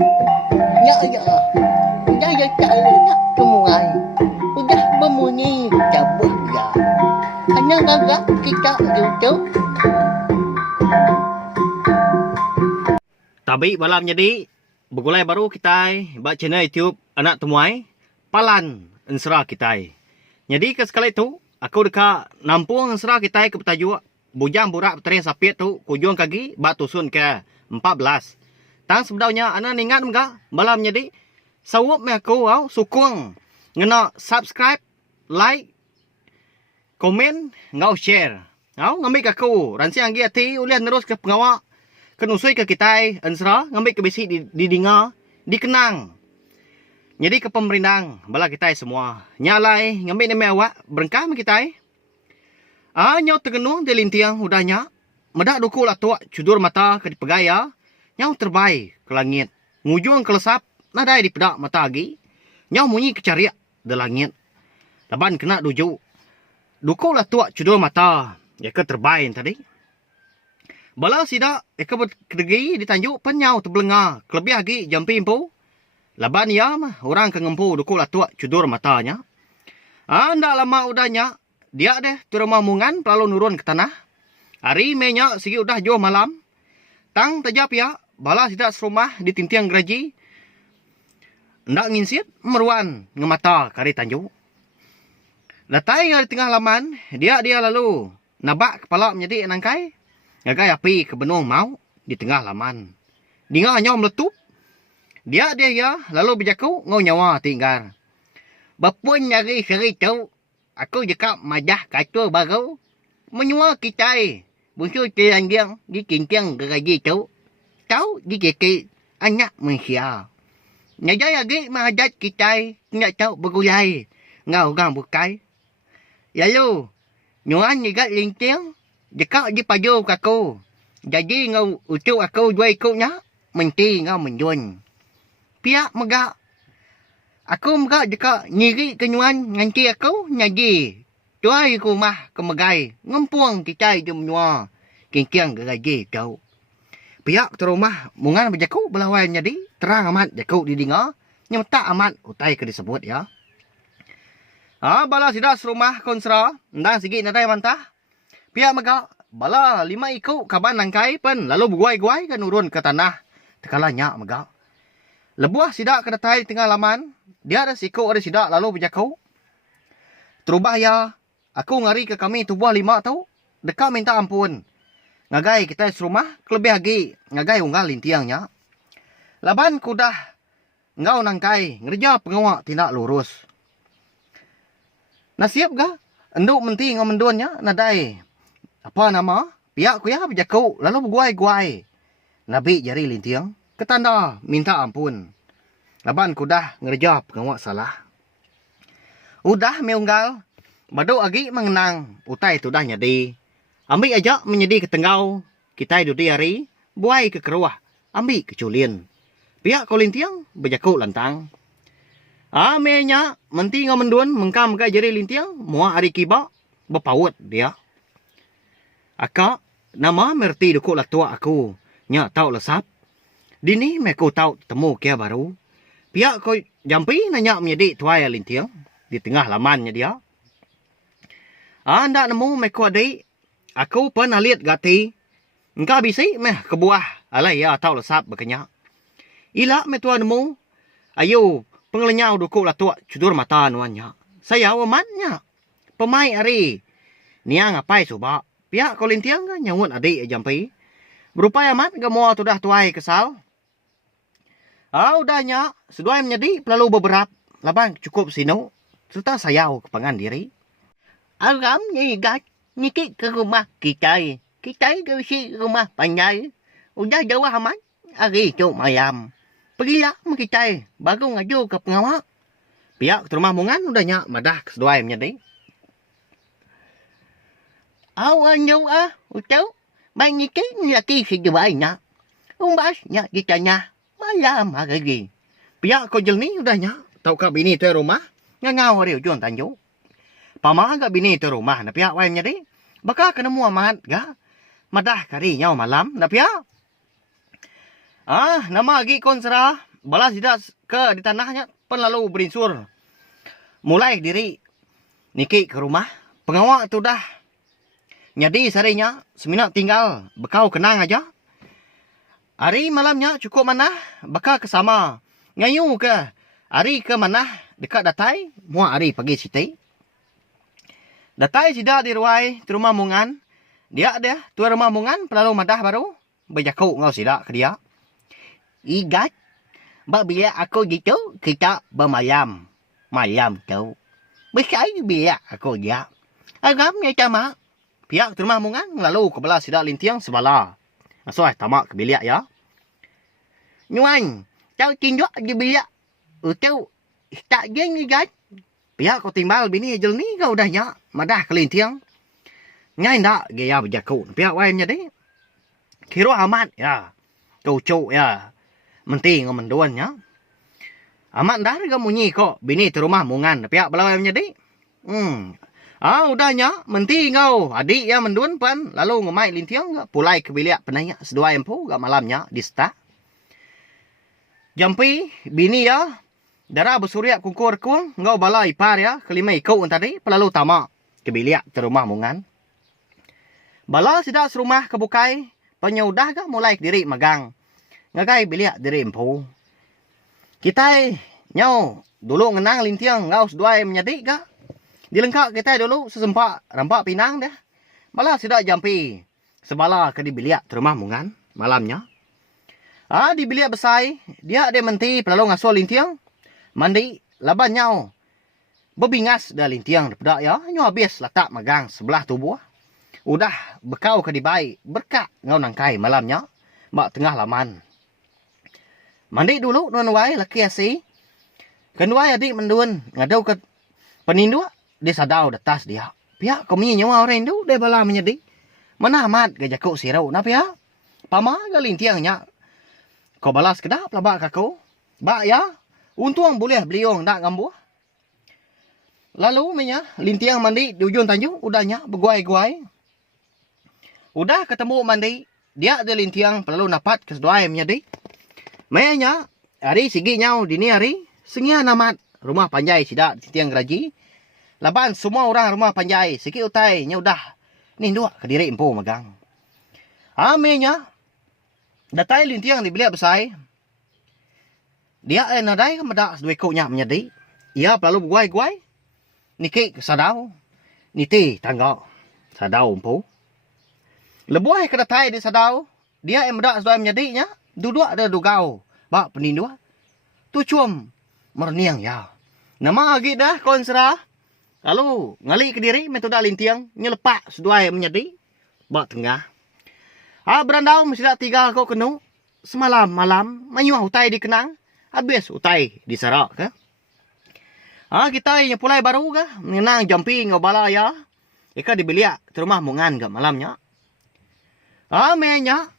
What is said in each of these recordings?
Ya ya. Udah ya cara nak kemuai. Udah berbunyi cabut ya. Hanya gagak kita duduk. Tapi malam jadi begulai baru kita buat channel YouTube anak temuai palan ensera kita. Jadi ke sekali tu aku dekat nampung ensera kita ke petajuk bujang burak petering sapit tu kujung kaki bak tusun ke 14. Tang sebenarnya anak ingat enggak malam jadi sawup me aku sukung ngena subscribe, like, komen, ngau share. Ngambil aku ransi anggi ati ulian terus ke pengawak kenusui ke kita ensera ngambil ke besi di dinga dikenang. Jadi ke pemerintah bala kita semua nyalai ngambil nama awak berengkah kita. Nyau tergenung di lintiang udahnya medak duku lah tua cudur mata ke dipegaya nyau terbaik ke langit ngujung kelesap nadai di pedak mata lagi nyau munyi kecariak di langit laban kena duju duku lah tua cudur mata ya ke terbaik tadi. Bala sida eka berdegi ditanjuk penyau terbelengah kelebih lagi jampi impu. Laban ya orang kengempu duku lah tua cudur matanya. Ndak lama udahnya dia deh turun mamungan lalu nurun ke tanah. Hari menya segi udah jauh malam. Tang tajap ya bala sida serumah di tintiang geraji. Ndak nginsit meruan ngemata kari tanjuk. Datai di tengah laman dia lalu nabak kepala menjadi nangkai. Ngagai api ke benung mau di tengah laman. Dinga nyau meletup. Dia ya lalu berjaku ngau nyawa tinggal. Bapun nyari seri tu. Aku jekap majah katua baru. Menyua kita muncul telanjang di kincang geraji tu. Tahu di kekik anak manusia. Nyajai lagi mahajat kita. Nak tahu bergulai. Ngau orang bukai. Lalu nyuan juga linting. Jekak di paju kaku. Jadi ngau utuk aku dua ikutnya. Menti ngau menjuan. Pihak megak. Aku megak jekak nyiri kenyuan nganci aku nyaji. Tuai rumah kemegai. Ngempuang kita itu menyua. Kincang geraji kau. Pihak terumah mungan berjaku belawan jadi. Terang amat jaku di dinga. Nyata amat utai ke disebut ya. Bala sidak serumah konsera. Ndang sigi nadai mantah. Pihak megak bala 5 ikut kaban nangkai pen lalu berguai-guai kan urun ke tanah tekalanya megak. Lebuah sidak ke datai tengah laman dia ada sikut ada sidak lalu berjakau. Terubah ya aku ngari ke kami tubuh 5 tau dekat minta ampun. Ngagai kita serumah kelebih lagi ngagai unggal lintiangnya. Laban kudah ngau nangkai ngerja pengawak tindak lurus. Nasib ga enduk menti ngau menduannya nadai. Apa nama? Pihak ku ya berjakau lalu berguai-guai. Nabi jari lintiang ketanda minta ampun. Laban kudah ngerja pengawak salah. Udah meunggal. Baduk lagi mengenang. Utai tu dah nyadi. Ambil aja menyedi ke tenggau. Kita dudi hari. Buai ke keruah. Ambil ke culin. Pihak ku lintiang berjakau lantang. Menya menti ngau menduan mengkam ke jari lintiang. Mua hari kibak. Berpaut dia. Akak, nama merti dukuk lah tua aku. Nyak tau lesap. Dini meku tau temu kia baru. Pihak kau jampi nanya menjadi tuai lintiang. Di tengah lamannya dia. Ndak nemu meku adik. Aku pun lihat gati. Engkau bisi meh kebuah. Alai ya tau lesap berkenyak. Ila me tua nemu. Ayo pengelenyau dukuk lah tua cudur mata nuannya. Saya amannya. Pemai hari. Niang apai subak. Pihak kau lintiang kan nyawut adik jampi. Berupaya amat gemua tu dah tuai kesal. Udahnya. Seduai menjadi lalu beberapa. Laban cukup sino. Serta sayau kepangan diri. Aram nyigat. Nikit ke rumah kita. Kita ke si rumah pandai. Udah jauh amat. Hari tu malam. Pergilah kita. Baru ngaju ke pengawak. Pihak terumah mungan udahnya. Madah seduai menjadi. Awan nyo utau. Banyak laki sejuainya. Umbasnya ditanya. Malam hari. Pihak kau jelni udahnya. Tahu kah bini tu rumah? Ngangau hari ujung tanjuk. Pama agak bini tu rumah. Na pihak waimnya di. Baka kena mua mat ga. Madah kari nyaw malam. Na pihak. Nama lagi konsera. balas tidak ke di tanahnya, pun lalu berinsur. Mulai diri niki ke rumah, pengawal itu dah. Jadi sarinya, semina tinggal, bekau kenang aja. Hari malamnya cukup mana, bakal kesama. Ngayu ke, hari ke mana, dekat datai, mua hari pagi siti. Datai sida di ruai, tu rumah mungan. Dia, tu rumah mungan, pelalu madah baru. Berjakuk ngau sida ke dia. Igat, bila aku gitu, kita bermalam. Malam tu. Berkali bila aku dia. Agamnya sama. Pihak tu rumah mungan, lalu ke belah sida lintiang sebala. Asal tamak ke bilik ya. Nyuan, kau tinjuk di bilik. Itu, tak geng igat. Pihak kau timbal bini jel ni kau dah nyak. Madah ke lintiang. Ngay ndak gaya berjakuk. Pihak wain jadi. Kira amat ya. Kau cuk ya. Menti ngau menduan ya. Amat dah kau munyi kok. Bini tu rumah mungan. Pihak belah wain jadi. Udahnya. Menti ngau. Adik ya menduan pan. Lalu ngomai lintiang. Pulai ke bilik penanya. Sedua empu. Gak malamnya. Di start. Jampi. Bini ya. Darah bersuryak kukur kung. Ngau bala ipar ya. Kelima ikut tadi. Pelalu tamak. Ke bilik tu rumah mungan. Bala sidak serumah kebukai. Penyudah ke mulai diri magang. Ngagai bilik diri empu. Kita nyau. Dulu ngenang lintiang. Ngau sedua menjadi ke. Dilengkap kita dulu sesempat rampak pinang dah. Malah sidak jampi. Sebala ke di bilik tu rumah mungan. Malamnya. Di bilik besai. Dia ada menti pelalu ngasuh lintiang. Mandi. Laban nyau. Berbingas dah lintiang. Daripada ya. Nyau habis letak magang sebelah tubuh. Udah bekau ke di baik. Berkak ngau nangkai malamnya. Mak tengah laman. Mandi dulu non wai laki asi. Kenuai adik menduan. Ngadau ke penindu. Dia sadau detas dia. Pihak kau punya nyawa orang itu. Dia bala menyedi. Mana amat gajakuk sirau. Nah pihak. Pama ke lintiangnya. Kau balas kedap lah bak kakau. Bak ya. Untung boleh beliung nak ngambuh. Lalu minyak. Lintiang mandi di ujung tanjung. Udahnya berguai-guai. Udah ketemu mandi. Dia ada lintiang perlu napat keseduai menyedi. Mayanya. Hari sigi nyau dini hari. Sengia namat. Rumah panjai sidak lintiang geraji. Laban semua orang rumah panjai. Sikit utai. Nya udah. Ni dua ke diri empu magang. Mayanya. Datai lintiang di bilik besai. Dia nadai ke medak sedua ikutnya menyedi. Ia perlu berguai-guai. Niki sadau. Niti tangga. Sadau empu. Lebuai ke datai di sadau. Dia yang medak sedua menyedinya. Duduk ada dugau. Bak penindu. Tu cum. Merniang ya. Nama lagi dah konsera. Lalu ngali ke diri. Metoda lintiang. Nyelepak sedua menyedi. Bak tengah. Berandau mesti tak tiga kau kenu. Semalam malam. Mayuah utai dikenang. Habis utai diserak ke. Kita yang pulai baru ke. Mengenang jumping ngobala ya. Ika di bilik. Di rumah mungan ke malamnya. Mayanya.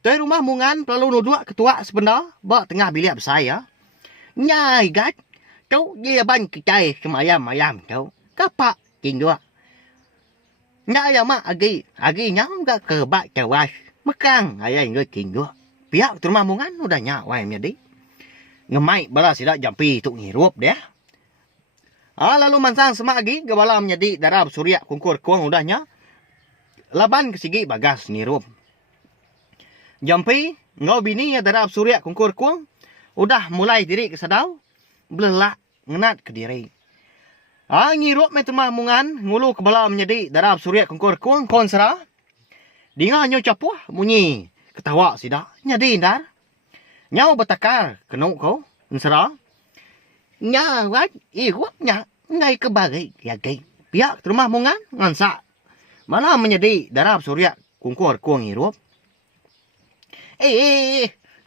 Di rumah mungan. Perlu nuduk ketua sebenar. Bak tengah bilik besar ya. Nyai gat. Kau dia ban kecai kemayam-mayam kau. Kapak king dua. Nyai yang mak agi. Agi nyam gak kebak cawas. Mekang ayah yang king dua. Pihak di rumah mungan. Udah nyak wai menjadi. Ngemai bala sidak jampi tu ngirup dia. Lalu mansang semak lagi. Gabala menjadi darah suryak kungkur kuang udahnya. Laban kesigi bagas ngirup. Jampi. Ngau bini ya darah suryak kungkur kuang. Udah mulai diri kesadau. Belelak ngenat ke diri. Ngirup metemah mungan. Ngulu kebala menjadi darah suryak kungkur kuang. Konsera. Dengar nyo capuh. Bunyi. Ketawa sidak. Nyadi indar. Nyau bertakar. Kenuk kau. Nsera. Nyawat. Iwak nyak. Ngai kebagai. Ya gay. Pihak rumah mungan. Ngansak. Malah menjadi darah suryak. Kungkur kuang hirup.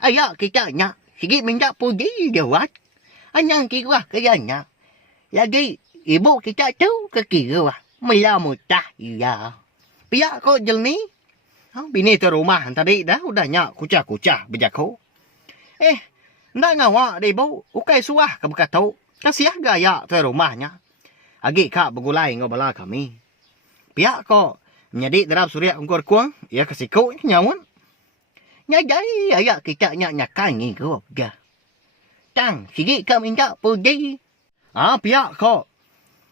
Ayak kita nyak. Sigi minyak puji jawat. Anyang kira kayanya. Lagi. Ibu kita tu kekira. Mela mutah. Ya. Pihak kau jelni. Bini tu rumah tadi dah. Udah nyak kucah-kucah berjakau. Ndak ngawak di bau. Ukai suah ke bekat tau. Kasiah gaya tu rumahnya. Agi kak bergulai ngobala kami. Pihak kok menjadi darab suryak ungkur kuang. Ya kesikau nyawun. Nyajai ayak kita nyak nyakan ni kau. Kang, sikit kau minta pergi. Pihak kau.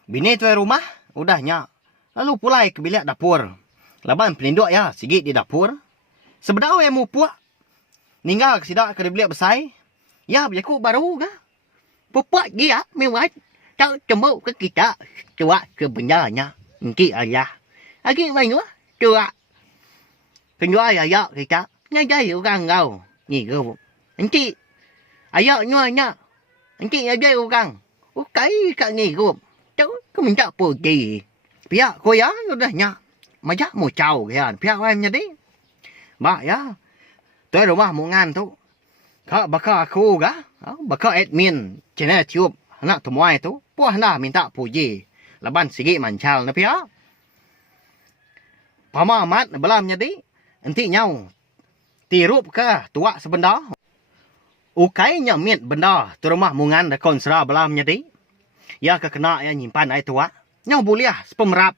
Bini tuai rumah, udahnya. Lalu pulai ke bilik dapur. Laban pelinduk ya, sikit di dapur. Sebenarnya yang mu puak. Ninggal ke sidak ke bilik besar. Ya, berjaku baru kah? Pupuak dia, mewah. Tak temu ke kita. Tua sebenarnya. Nanti ayah. Lagi main wah. Tua. Kedua ayah kita. Nyajai orang kau. Ni kau. Nanti. Ayah nyuanya. Nanti nyajai orang. Ukai kat ni kau. Kau minta pergi. Pihak kau ya, udahnya. Majak mau caw kan. Pihak kau yang jadi. Mak ya. Tuai rumah mu ngan tu. Kak bakal aku kah? Bakal admin channel YouTube anak temuai tu. Puah nak minta puji. Laban sikit mancal na pihak. Pama amat belam jadi. Nanti nyau. Tirup ke tuak sebentar. Ukai nyamit benda tu rumah mu ngan da konsera belam jadi. Ya kena ya nyimpan ai tuak. Nyau boleh sepemerap.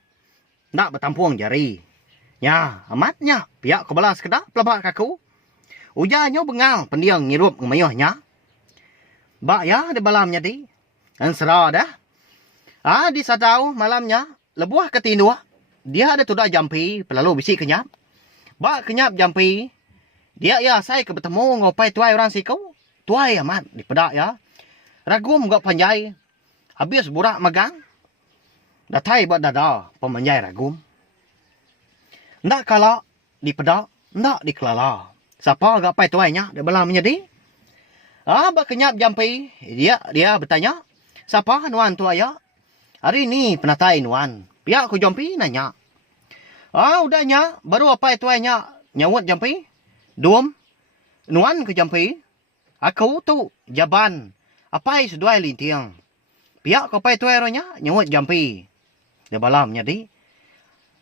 Nak bertampuang jari. Ya, amatnya. Pihak kau balas kedak pelabak kaku. Ujarnya bengal pendiang ngirup ngemayuhnya. Bak ya, di balamnya di. Ansera dah. Di satau malamnya. Lebuah ketinduh. Dia ada tudak jampi. Pelalu bisi kenyap. Bak kenyap jampi. Dia ya saya ke bertemu ngopai tuai orang sikau. Tuai amat di pedak ya. Ragum gak panjai. Habis burak magang. Datai buat dada pemanjai ragum. Ndak kalah di pedak, ndak di kelala. Siapa gapai tuainya di belah menjadi? Berkenyap jampi. Dia bertanya. Siapa nuan tuaya? Hari ni penatai nuan. Pihak ku jampi nanya. Udahnya. Baru apa tuainya nyawut jampi? Dum. Nuan ke jampi. Aku tu jaban. Apa seduai lintiang. Pihak ku apa tuainya nyawut jampi. Di belah menjadi.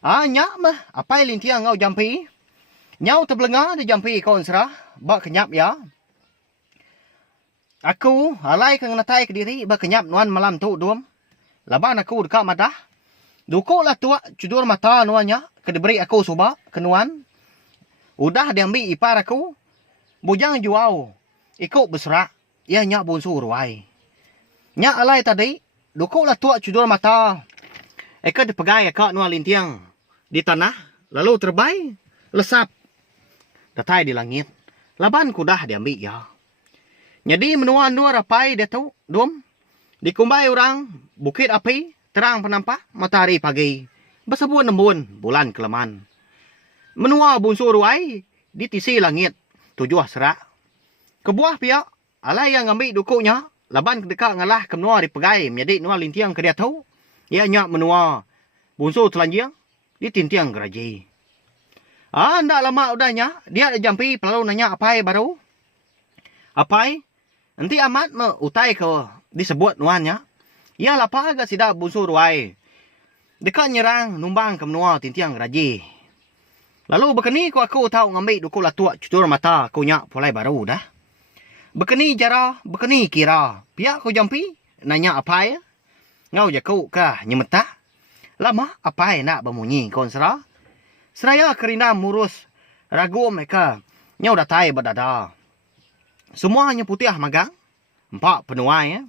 Nyak mah, apa lintiang ngau jampi? Nyau terbelengah di jampi kau serah. Bak kenyap ya. Aku, alai ke ngatai ke diri, bak kenyap nuan malam tu dum. Laban aku dekat madah. Duku lah tuak cudur mata nuannya. Ke diberi aku subak ke nuan. Udah diambil ipar aku. Bujang juau. Ikut berserak. Ya nyak bunsu ruai. Nyak alai tadi. Duku lah tuak cudur mata. Eka dipegai eka nuan lintiang. Di tanah, lalu terbai, lesap. Datai di langit. Laban kudah diambil ya. Jadi menuan dua rapai dia tu, dum. Dikumbai orang, bukit api, terang penampak, matahari pagi. Bersebuan embun, bulan keleman. Menua bunsu ruai, di tisi langit, tujuh serak. Kebuah pihak, alai yang ambil dukunya, laban dekat ngalah ke menua dipegai, menjadi nuan lintiang ke dia tu. Ianya menua bunsu telanjang. Dia tintiang geraji. Ndak lama udahnya. Dia ada jampi pelalu nanya apai baru. Apai? Nanti amat utai ke disebut nuannya. Ya lapa agak sidak bunsu ruai. Dekat nyerang numbang ke menua tintiang geraji. Lalu bekeni ku aku tahu ngambil duku latuak cucur mata aku nyak pulai baru dah. Bekeni jara, bekeni kira. Pihak ku jampi nanya apai? Ngau jaku kah nyemetah? Lama apa nak bemunyi konsera? Seraya kerina murus ragu mereka. Nyau datai berdada. Semuanya putih magang. 4 penuai ya.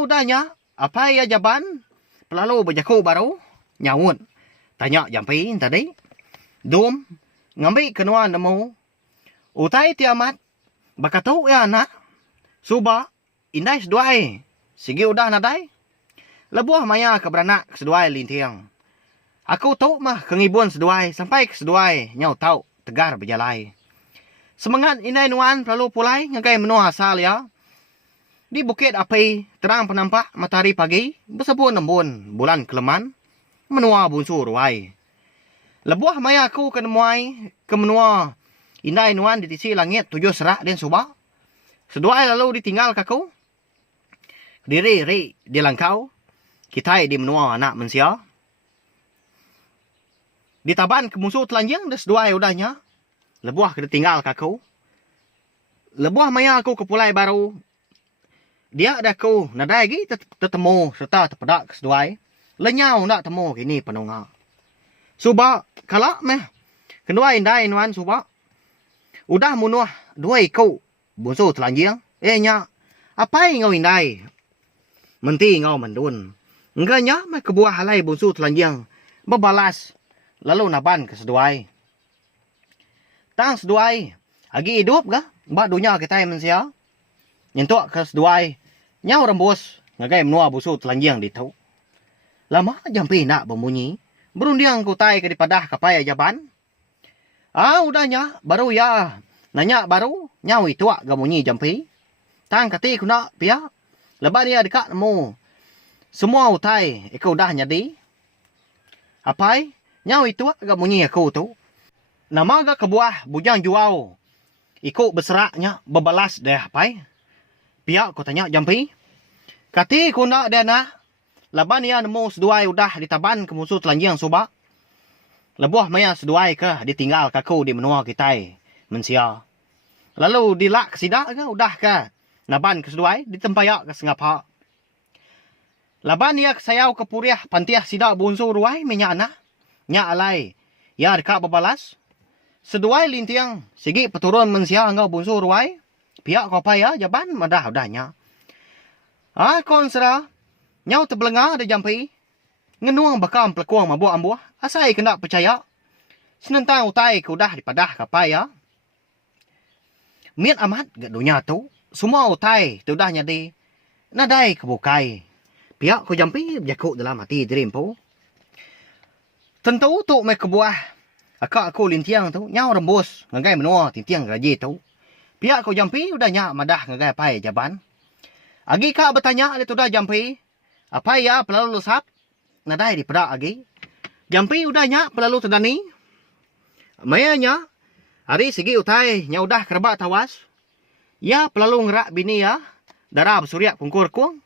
Udahnya. Apa ya jaban? Pelalu berjaku baru. Nyawut. Tanya jampi tadi. Dum. Ngambil kenuan demu. Utai tiamat. Bakatu ya anak. Suba. Indai seduai. Sigi udah nadai. Lebuah maya ke beranak seduai lintiang. Aku tahu mah kengibun seduai sampai ke seduai. Nyau tahu tegar berjalai. Semangat inai nuan perlu pulai ngagai menua asal ya. Di bukit api terang penampak matahari pagi. Bersebut embun bulan keleman. Menua bunsu ruai. Lebuah maya aku ke nemuai ke menua. Inai nuan di tisi langit 7 serak dan subak. Seduai lalu ditinggal kaku. Diri di langkau. Kita di menua anak manusia. Di taban ke musuh telanjang des dua udahnya. Lebuah kena tinggal kaku. Lebuah maya aku ke pulai baru. Dia ada aku nadai lagi tertemu serta terpedak ke seduai. Lenyau nak temu kini penunga. Suba kalak meh. Kedua indai nuan suba. Udah munuah dua ikut musuh telanjang. Nya Apa yang ngau indai? Menti ngau mendun. Enggaknya mai kebuah halai bunsu telanjang. Berbalas. Lalu naban ke seduai. Tang seduai. Agi hidup ga? Ba dunia kita yang mensia. Nyentuk ke seduai. Nyau rembus. Ngagai menua busu telanjang di tau. Lama jampi nak berbunyi. Berundiang ku tai ke dipadah kapai ajaban. Udahnya. Baru ya. Nanya baru. Nyau itu ga bunyi jampi. Tang kati ku nak pihak. Lepas dia dekat nemu. Semua utai. Iko dah nyadi. Apai? Nyau itu ga bunyi aku tu. Nama ga kebuah bujang juau. Iko berseraknya. Berbalas dah apai. Pihak ku tanya jampi. Kati ku nak dia nak. Lepas dia nemu seduai udah ditaban ke musuh telanjang sobak. Lebuah maya seduai ke ditinggal kaku di menua kita mensia. Lalu dilak sidak ke udah ke naban ke seduai ditempayak ke sengapa. Laban dia sayau ke puriah pantiah sidak bunsu ruai menyana. Nya alai. Ya dekat berbalas. Seduai lintiang sigi peturun mensia ngau bunsu ruai. Pihak kau payah jaban madah udahnya. Konsera. Nyau terbelengah ada jampi. Ngenuang bakam pelekuang mabuah ambuah. Asai kena percaya. Senentang utai ke udah dipadah kapaya. Miat amat gak dunia tu. Semua utai tu udah nyadi. Nadai kebukai. Pihak ku jampi berjakuk dalam hati dirimpu. Tentu tu mai kebuah. Akak aku lintiang tu. Nyau rembus. Ngagai menua tintiang gaji tu. Pihak ku jampi udah nyak madah ngagai pai jaban. Agi kak bertanya ada tu dah jampi. Apa ya pelalu lusap? Nadai di pedak agi. Jampi udahnya pelalu terdani. Mayanya. Hari segi utai. Nya udah kerebak tawas. Ya pelalu ngerak bini ya. Darah bersuriak kungkur kung.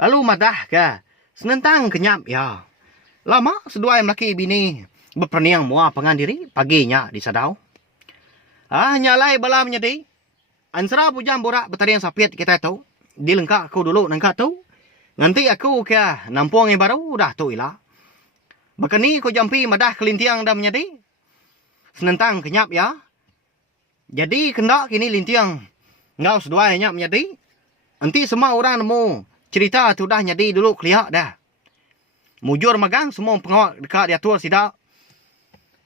Lalu madah ke. Senentang kenyap ya. Lama seduai melaki bini. Berperniang mua pengandiri. Paginya disadau. Nyalai bala menyedi. Ansara bujang borak bertarian sapiat kita tahu. Dilengkak aku dulu nangkat tu. Nanti aku ke nampung yang baru dah tu ilah. Maka ni ko jampi madah kelintiang dah menyedi. Senentang kenyap ya. Jadi kendak kini lintiang. Ngau seduai nyap menyedi. Nanti semua orang nemu cerita tu dah nyedi dulu keliak dah. Mujur magang semua pengawak dekat diatur sidak.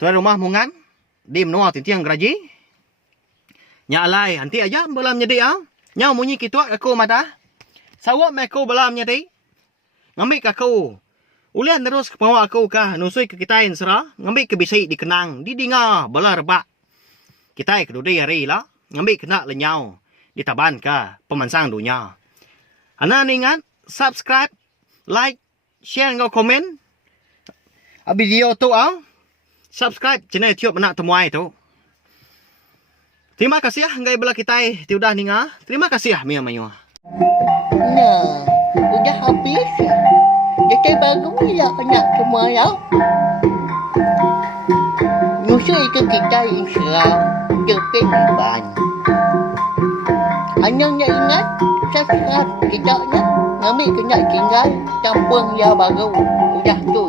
Tuan rumah mungan. Di menua tintiang geraji. Nyak alai nanti aja bola menyedi ya. Nyau munyi kituak aku madah. Sawak meko belam nyadi. Ngambil kaku. Ulian terus ke pengawak aku kah. Nusui ke kita yang serah. Ngambil ke bisik dikenang. Didinga bala rebak. Kita kedudi hari lah. Ngambil kena lenyau. Ditaban ke pemansang dunia. Ana ingat. Subscribe. Like. Share dan komen. Video tu subscribe channel YouTube anak temuai tu. Terima kasih ya. Ngai bela kita tiudah ninga. Terima kasih ya. Mia mayua. Nah, udah habis. Jadi baru ya nak semua ya. Musuh itu kita yang serang. Jepit ban. Hanya ingat. Subscribe kita nak. Ngambil kena tinggal. Campur yang baru. Udah tu